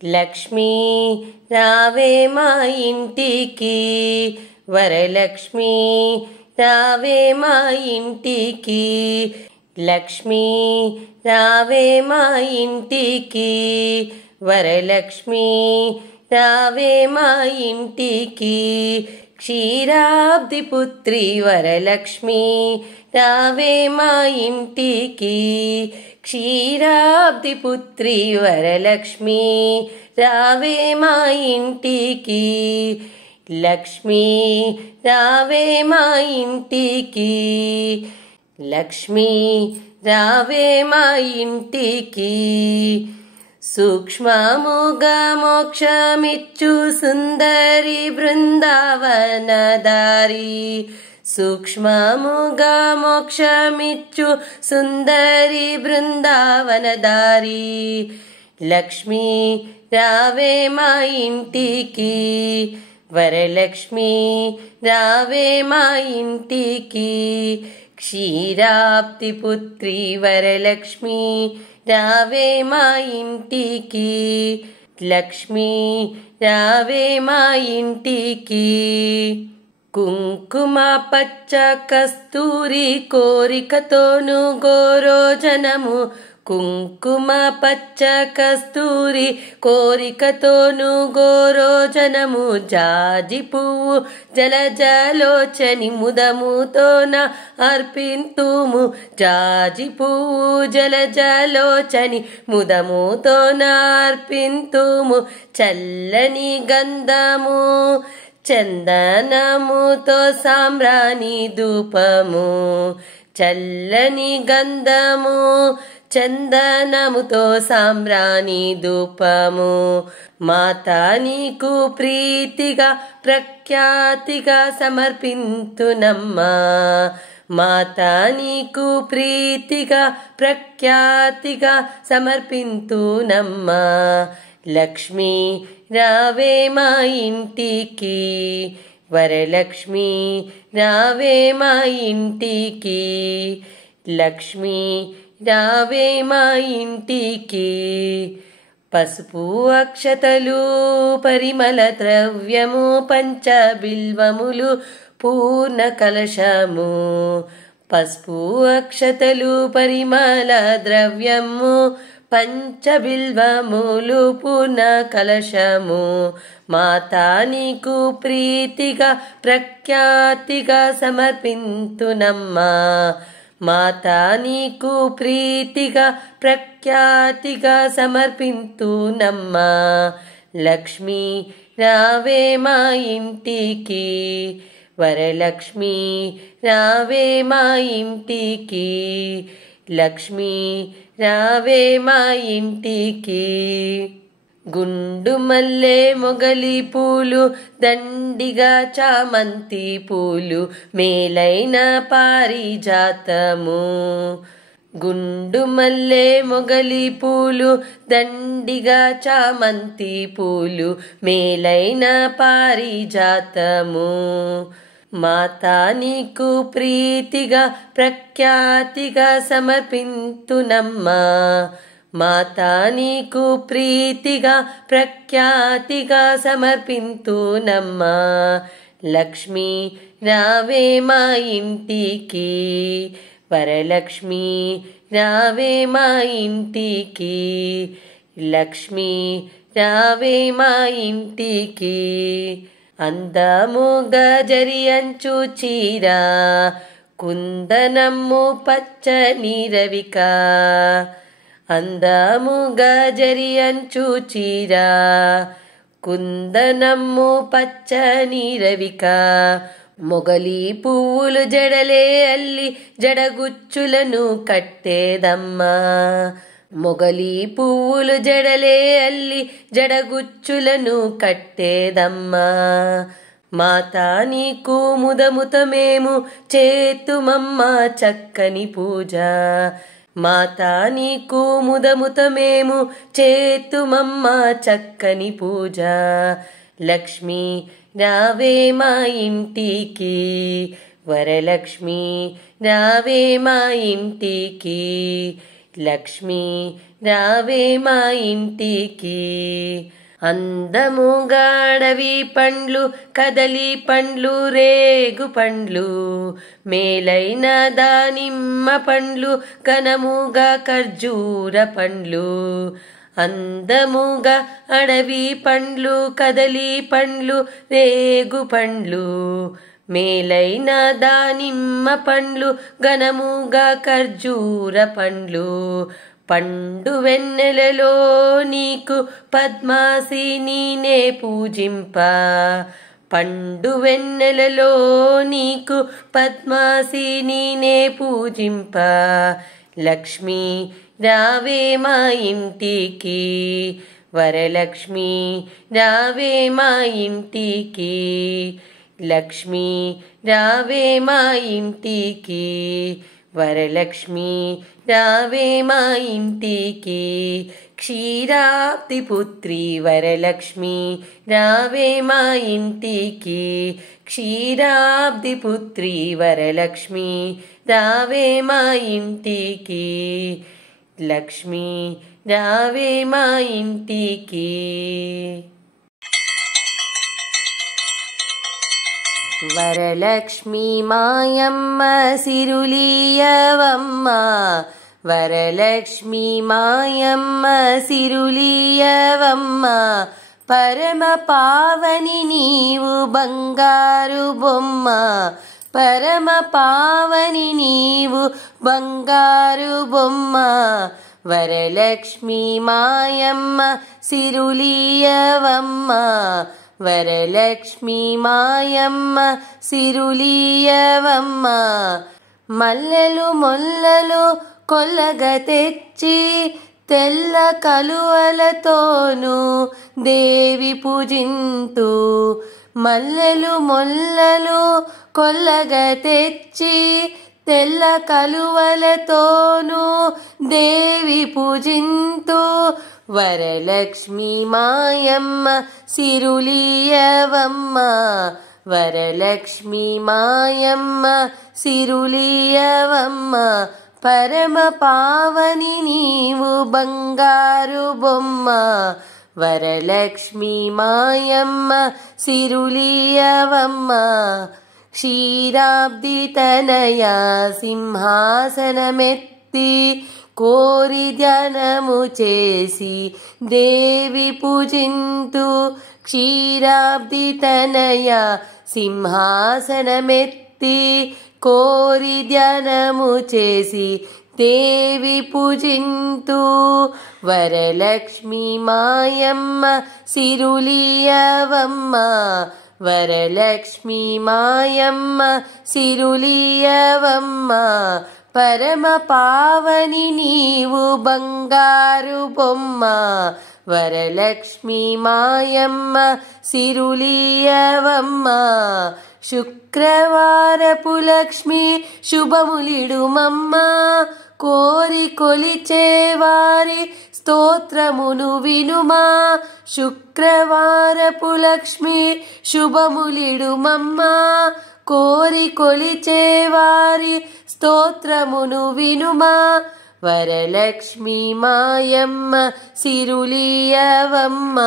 లక్ష్మీ రావే మా ఇంటికి, వరలక్ష్మీ రావే మా ఇంటికి, లక్ష్మీ రావే మా ఇంటికి, వరలక్ష్మీ రావే మా ఇంటికి, క్షీరాబ్ది పుత్రి వరలక్ష్మీ రావే మా ఇంటికి, క్షీరాబ్ది పుత్రి వరలక్ష్మీ రావే మా ఇంటికి, లక్ష్మీ రావే మా ఇంటికి, లక్ష్మీ రావే మా ఇంటికి, సూక్ష్మముగా మోక్షమిచ్చు సుందరి బృందావనదారి, సూక్ష్మముగా మోక్షమిచ్చు సుందరి బృందావనదారి, లక్ష్మీ రావే మా ఇంటికి, వరలక్ష్మీ రావే మా ఇంటికి, క్షీరాబ్ది పుత్రి వరలక్ష్మీ రావే మా ఇంటికి, లక్ష్మీ రావే మా ఇంటికి, కుంకుమ పచ్చ కస్తూరి కోరికతోను గోరోజనము, కుంకుమ పచ్చ కస్తూరి కోరికతోను గోరోజనము, జాజి పువ్వు జలజలోచని ముదముతోన అర్పింతుము, జాజి పువ్వు జలజలోచని ముదముతోన అర్పింతుము, చల్లని గంధము చందనముతో సాంబ్రాణి ధూపము, చల్లని గంధము చందనముతో సాంబ్రాణి ధూపము, మాతా నీకు ప్రీతిగా ప్రఖ్యాతిగా సమర్పింతునమ్మా, మాతా నీకు ప్రీతిగా ప్రఖ్యాతిగా సమర్పింతునమ్మా, లక్ష్మీ రావే మా ఇంటికి, వరలక్ష్మీ రావే మా ఇంటికి, లక్ష్మీ రావే మా ఇంటికి, పసుపు అక్షతలు పరిమళ ద్రవ్యము పంచబిల్వములు పూర్ణ కలశము, పసుపు అక్షతలు పరిమళ ద్రవ్యము పంచబిల్వములు పూర్ణ కలశము, మాతా నీకు ప్రీతిగా ప్రఖ్యాతిగా సమర్పింతునమ్మా, మాతా నీకు ప్రీతిగా ప్రఖ్యాతిగా సమర్పింతునమ్మా, లక్ష్మీ రావే మా ఇంటికి, వరలక్ష్మీ రావే మా ఇంటికి, లక్ష్మీ రావే మా ఇంటికి, గుండు మల్లె మొగలి పూలు దండిగా చామంతి పూలు మేలైన పారిజాతము, గుండు మల్లె మొగలి పూలు దండిగా చామంతి పూలు మేలైన పారిజాతము, మాతా నీకు ప్రీతిగా ప్రఖ్యాతిగా సమర్పింతునమ్మా, మాతా నీకు ప్రీతిగా ప్రఖ్యాతిగా సమర్పింతునమ్మా, లక్ష్మీ రావే మా ఇంటికి, వరలక్ష్మీ రావే మా ఇంటికి, లక్ష్మీ రావే మా ఇంటికి, అందముగా జరి అంచు చీర కుందనమ్ము పచ్చని రవిక, అందముగా జరి అంచు చీర కుందనమ్ము పచ్చని రవిక, మొగలి పువ్వులు జడలే అల్లి జడగుచ్చులను కట్టేదమ్మా, మొగలి పువ్వులు జడలే అల్లి జడగుచ్చులను కట్టేదమ్మా, మాతా నీకు ముదముతమేము చేతుమమ్మా చక్కని పూజ, మాతా నీకు ముదముతమేము చేతుమమ్మా చక్కని పూజ, లక్ష్మీ రావే మా ఇంటికి, వరలక్ష్మీ రావే మా ఇంటికి, లక్ష్మీ రావే మా ఇంటికి. అందముగా అడవి పండ్లు, కదలి పండ్లు, రేగు పండ్లు, మేలైన దానిమ్మ పండ్లు, ఘనముగా ఖర్జూర పండ్లు. అందముగా అడవి పండ్లు, కదలి పండ్లు, రేగు పండ్లు, మేలైన దానిమ్మ పండ్లు, ఘనముగా ఖర్జూర పండ్లు. పండు వెన్నెలలో నీకు పద్మాసిని నే పూజింప. పండు వెన్నెలలో నీకు పద్మాసిని నే పూజింప. లక్ష్మీ రావే మా ఇంటికి. వరలక్ష్మీ రావే మా ఇంటికి. లక్ష్మీ రావే మా ఇంటికి. వరలక్ష్మీ రావే మా ఇంటికి. క్షీరాబ్ది పుత్రి వరలక్ష్మీ రావే మా ఇంటికి. క్షీరాబ్ది పుత్రి వరలక్ష్మీ రావే మా ఇంటికి. లక్ష్మీ రావే మా ఇంటికి. వరలక్ష్మీ మాయమ్మ సిరులీయవమ్మ. వరలక్ష్మీ మాయమ్మ సిరులీయవమ్మ. పరమ పావని నీవు బంగారు బొమ్మ. పరమ పావని నీవు బంగారు బొమ్మ. వరలక్ష్మీ మాయమ్మ సిరులీయవమ్మ. వరలక్ష్మీ మాయమ్మ సిరులీయవమ్మ. మల్లెలు మొల్లలు కొల్లగా తెచ్చి, తెల్ల కలువలతోనూ దేవి పూజింతు. మల్లెలు మొల్లలు కొల్లగా తెచ్చి, తెల్ల కలువలతోనూ దేవి పూజింతు. వరలక్ష్మీ మాయమ్మ సిరులీయవమ్మ. వరలక్ష్మీ మాయమ్మ సిరులీయవమ్మ. పరమ పావని నీవు బంగారు బొమ్మ. వరలక్ష్మీ మాయమ్మ సిరులీయవమ్మ. క్షీరాబ్ది తనయ సింహాసనమెత్తి, కోరి ధ్యానము చేసి దేవి పూజింతు. క్షీరాబ్ది తనయ సింహాసనమెత్తి, కోరి ధ్యానము చేసి దేవి పూజింతు. వరలక్ష్మీ మాయమ్మ సిరులీయవమ్మ. వరలక్ష్మీ మాయమ్మ సిరులీయవమ్మ. పరమ పావని నీవు బంగారు బొమ్మ. వరలక్ష్మీ మాయమ్మ సిరులీయవమ్మ. శుక్రవారపు లక్ష్మి శుభములిడుమమ్మ. కోరి కొలిచేవారి స్తోత్రమును వినుమా. శుక్రవారపు లక్ష్మి శుభములిడుమమ్మ. కోరి కొలిచేవారి స్తోత్రమును వినుమా. వరలక్ష్మీ మాయమ్మ సిరులీయవమ్మ.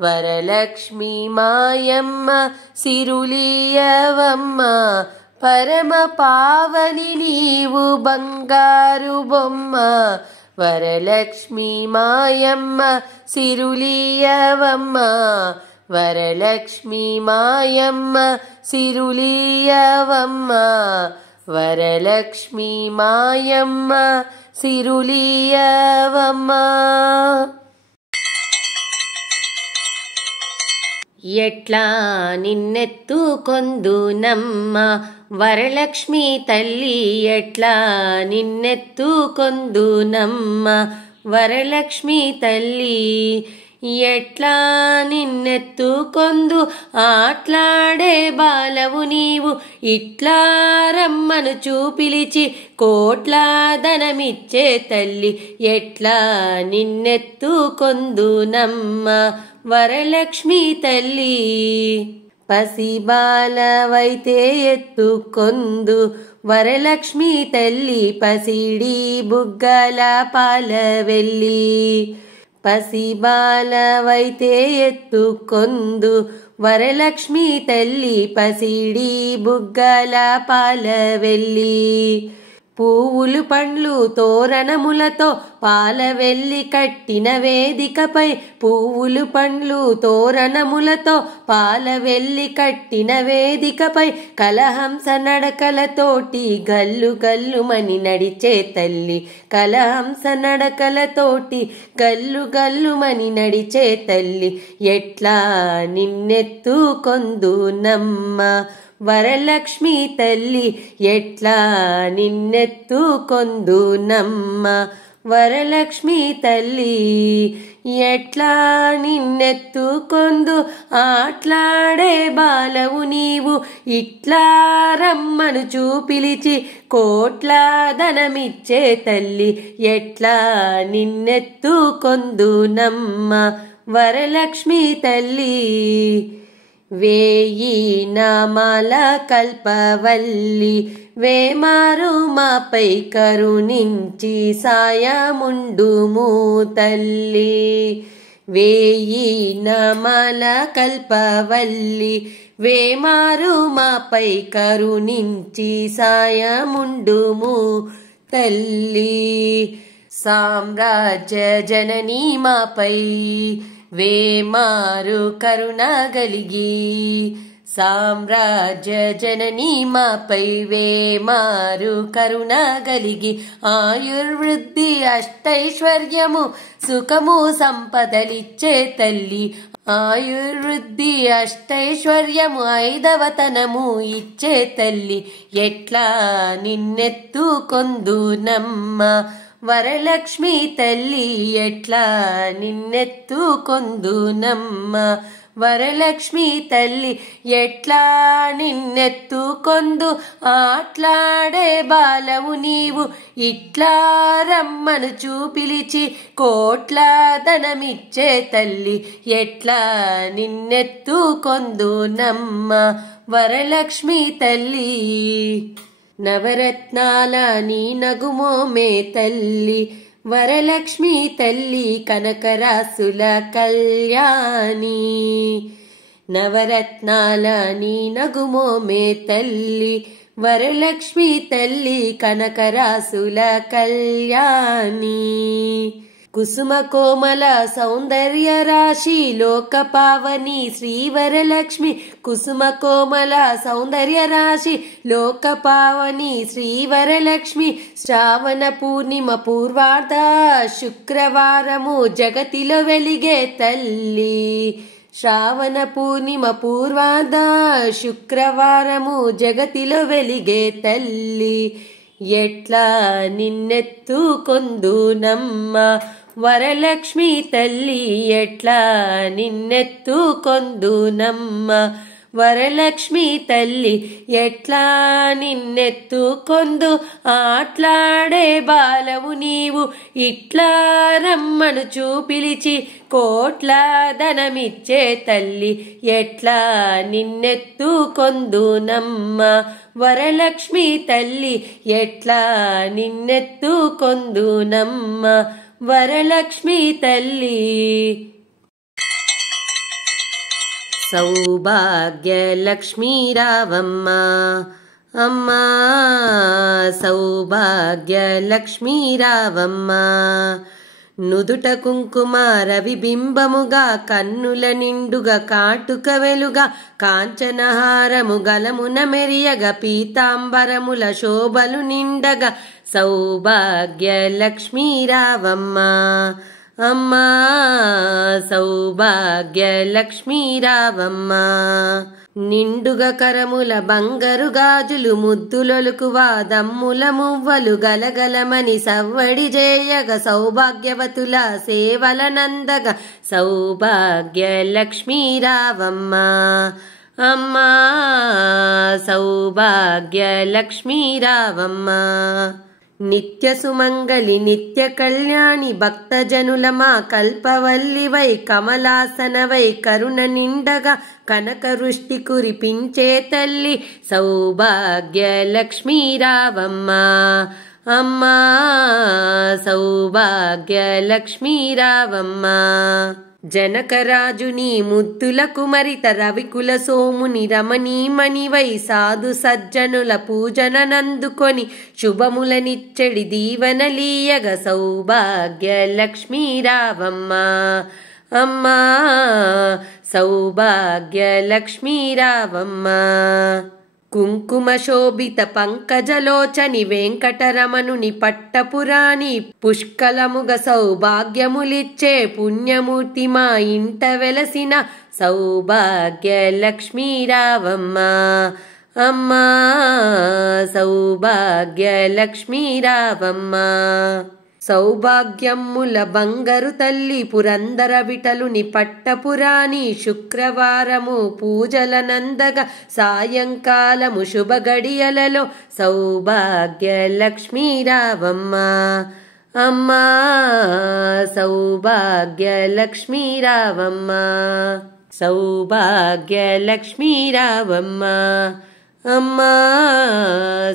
వరలక్ష్మీ మాయమ్మ సిరులీయవమ్మ. పరమ పావని నీవు బంగారు బొమ్మ. వరలక్ష్మీ మాయమ్మ సిరులీయవమ్మ. వరలక్ష్మీ మాయమ్మ సిరులీయవమ్మ. వరలక్ష్మీ మాయమ్మ సిరులీయవమ్మ. ఎట్లా నిన్నెత్తుకొందునమ్మ వరలక్ష్మీ తల్లి. ఎట్లా నిన్నెత్తుకొందునమ్మ వరలక్ష్మీ తల్లి. ఎట్లా నిన్నెత్తుకొందు ఆట్లాడే బాలవు నీవు. ఇట్లా రమ్మను చూపిలిచి కోట్ల ధనమిచ్చే తల్లి. ఎట్లా నిన్నెత్తుకొందునమ్మ వరలక్ష్మీ తల్లి. పసిబాలవైతే ఎత్తుకొందు వరలక్ష్మి తల్లి పసిడి బుగ్గల పాలవెల్లి పసిబాలవైతే ఎత్తుకొందు వరలక్ష్మి తల్లి పసిడి బుగ్గల పాలవెల్లి పువ్వులు పండ్లు తోరణములతో పాలవెల్లి కట్టిన వేదికపై పువ్వులు పండ్లు తోరణములతో పాలవెల్లి కట్టిన వేదికపై కలహంస నడకలతోటి గల్లు గల్లుమని నడిచే తల్లి కలహంస నడకలతోటి గల్లు గల్లుమని నడిచే తల్లి ఎట్లా నిన్నెత్తుకొందునమ్మ వరలక్ష్మి తల్లి ఎట్లా నిన్నెత్తుకొందునమ్మ వరలక్ష్మి తల్లి ఎట్లా నిన్నెత్తుకొందు ఆట్లాడే బాలవు నీవు ఇట్లా రమ్మను చూపిలిచి కోట్ల ధనమిచ్చే తల్లి ఎట్లా నిన్నెత్తుకొందునమ్మ వరలక్ష్మి తల్లి వేయి నామాల కల్పవల్లి వేమారు మాపై కరుణించి సాయముండుము తల్లి వేయి నామాల కల్పవల్లి వేమారు మాపై కరుణించి సాయముండుము తల్లి సామ్రాజ్య జననీ మాపై వేమారు కరుణ గలిగి సామ్రాజ్య జననీ మాపై వేమారు కరుణ గలిగి ఆయుర్వృద్ధి అష్టైశ్వర్యము సుఖము సంపదలిచ్చే తల్లి ఆయుర్వృద్ధి అష్టైశ్వర్యము ఐదవతనము ఇచ్చే తల్లి ఎట్లా నిన్నెత్తుకొందునమ్మ వరలక్ష్మి తల్లి ఎట్లా నిన్నెత్తుకొందునమ్మ వరలక్ష్మి తల్లి ఎట్లా నిన్నెత్తుకొందు ఆట్లాడే బాలవు నీవు ఇట్లా రమ్మను చూపిలిచి కోట్ల ధనమిచ్చే తల్లి ఎట్లా నిన్నెత్తుకొందునమ్మ వరలక్ష్మి తల్లి నవరత్నాల నీ నగుమోమే తల్లి వరలక్ష్మి తల్లి కనకరాసుల కళ్యాణి నవరత్నాల నీ నగుమోమే తల్లి వరలక్ష్మి తల్లి కనకరాసుల కళ్యాణి కుసుమ కోమల సౌందర్య రాశి లోక పావని శ్రీ వరలక్ష్మి కుసుమ కోమల సౌందర్య రాశి లోక పావని శ్రీ వరలక్ష్మి శ్రావణ పూర్ణిమ పూర్వార్ధ శుక్రవారము జగతిలో వెలిగే తల్లి శ్రావణ పూర్ణిమ పూర్వార్ధ శుక్రవారము జగతిలో వెలిగే తల్లి ఎట్లా నిన్నెత్తుకొందునమ్మ వరలక్ష్మి తల్లి ఎట్లా నిన్నెత్తుకొందునమ్మ వరలక్ష్మి తల్లి ఎట్లా నిన్నెత్తుకొందు ఆట్లాడే బాలవు నీవు ఇట్లా రమ్మను చూపిలిచి కోట్ల ధనమిచ్చే తల్లి ఎట్లా నిన్నెత్తుకొందునమ్మ వరలక్ష్మి తల్లి ఎట్లా నిన్నెత్తుకొందునమ్మ వరలక్ష్మి తల్లి సౌభాగ్య లక్ష్మీ రావమ్మ అమ్మా సౌభాగ్య లక్ష్మీ రావమ్మ నుదుట కుంకుమ రవిబింబముగా కన్నుల నిండుగా కాటుక వెలుగా కాంచనహారము గలమున మెరియగా పీతాంబరముల శోభలు నిండగా సౌభాగ్య లక్ష్మీ రావమ్మ అమ్మా సౌభాగ్య లక్ష్మీ రావమ్మ నిండుగా కరముల బంగారు గాజులు ముద్దులొలుకువా దమ్ముల మువ్వలు గలగలమని సవ్వడి చేయగ సౌభాగ్యవతుల సేవల నందగ సౌభాగ్య లక్ష్మీ రావమ్మ అమ్మా సౌభాగ్య లక్ష్మీ రావమ్మ నిత్య సుమంగళి నిత్య కళ్యాణి భక్తజనుల మా కల్పవల్లివై కమలాసనవై కరుణ నిండగా కనక వృష్టి కురిపించే తల్లి సౌభాగ్య లక్ష్మీ రావమ్మ అమ్మా సౌభాగ్య లక్ష్మీ రావమ్మ. జనకరాజుని ముద్దుల కుమరిత రవికుల సోముని రమణీమణివై సాధు సజ్జనుల పూజననందుకొని శుభములనిచ్చెడి దీవనలీయగ సౌభాగ్య లక్ష్మీ రావమ్మ అమ్మా సౌభాగ్య లక్ష్మీ రావమ్మ. కుంకుమ శోభిత పంకజలోచని వెంకటరమణుని పట్టపురాణి పుష్కలముగ సౌభాగ్యములిచ్చే పుణ్యమూర్తి మా ఇంట వెలసిన సౌభాగ్య లక్ష్మీ రావమ్మ అమ్మా సౌభాగ్య లక్ష్మీ రావమ్మ. సౌభాగ్యముల బంగారు తల్లి పురందర విఠలుని పట్టపురాణి శుక్రవారము పూజలనందగా సాయంకాలము శుభ గడియలలో సౌభాగ్య లక్ష్మీ రావమ్మ అమ్మా సౌభాగ్య లక్ష్మీ రావమ్మ సౌభాగ్య లక్ష్మీ రావమ్మ అమ్మా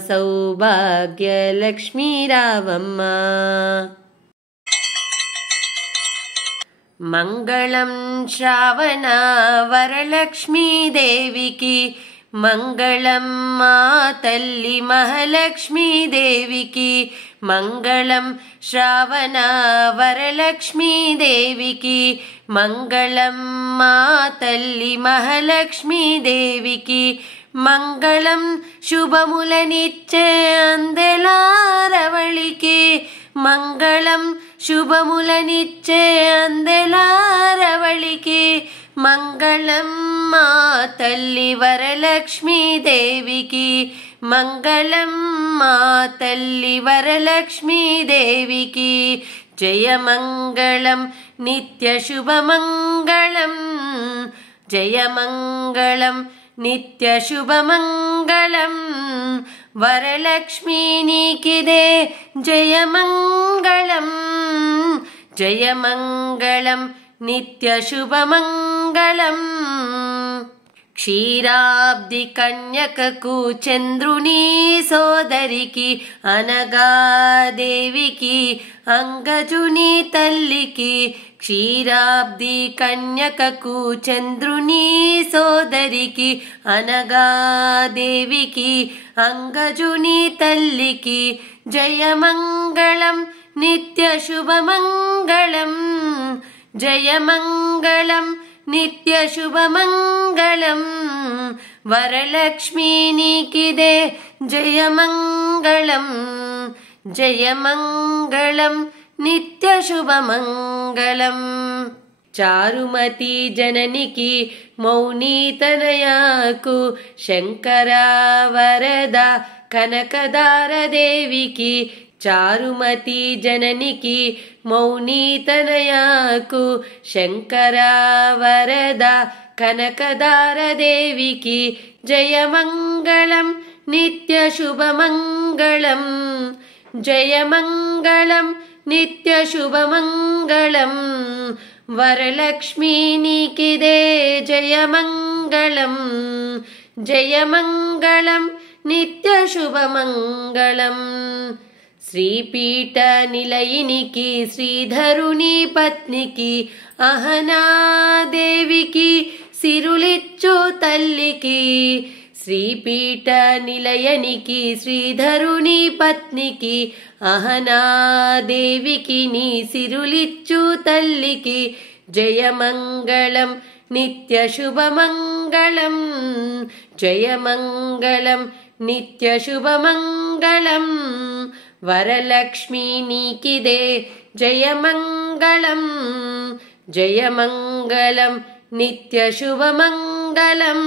సౌభాగ్య లక్ష్మీ రావమ్మ. మంగళం శ్రావణ వరలక్ష్మీ దేవికి మంగళం మా తల్లి మహాలక్ష్మీ దేవికి మంగళం శ్రావణ వరలక్ష్మీ దేవికి మంగళం మా తల్లి మహాలక్ష్మీ దేవికి మంగళం శుభములనిచ్చే అందెలారవళికి మంగళం శుభములనిచ్చే అందెలారవళికి మంగళం మా తల్లి వరలక్ష్మీ దేవికి మంగళం మా తల్లి వరలక్ష్మీ దేవికి జయమంగళం నిత్య శుభమంగళం జయమంగళం నిత్య శుభమంగళం వరలక్ష్మీ నీకిదే జయమంగళం జయమంగళం నిత్య శుభమంగళం. క్షీరాబ్ది కన్యకకు చంద్రుని సోదరికి అనగా దేవికి అంగజుని తల్లికి క్షీరాబ్ది కన్యకకు చంద్రుని సోదరికి అనగా దేవికి అంగజుని తల్లికి జయమంగళం నిత్య శుభమంగళం జయమంగళం నిత్య శుభమంగళం వరలక్ష్మీ నీకిదే జయమంగళం జయమంగళం నిత్య శుభమంగళం. చారుమతి జననికి మౌనీతనయాకు శంకర వరద కనకదార దేవికి చారుమతి జననికి మౌనీతనయాకు శంకర వరద కనకదార దేవికి జయమంగళం నిత్య శుభమంగళం జయమంగళం నిత్య శుభమంగళం వరలక్ష్మీ నీకిదే జయమంగళం జయమంగళం నిత్య శుభమంగళం. శ్రీపీఠ నిలయినికి శ్రీధరుని పత్నికి అహనాదేవికి సిరులిచ్చు తల్లికి శ్రీపీఠ నిలయనికి శ్రీధరుని పత్నికి అహనాదేవికి నీ సిరులిచ్చు తల్లికి జయమంగళం నిత్య శుభమంగళం జయమంగళం నిత్య శుభమంగళం వరలక్ష్మీ నీకిదే జయమంగళం జయమంగళం నిత్య శుభమంగళం.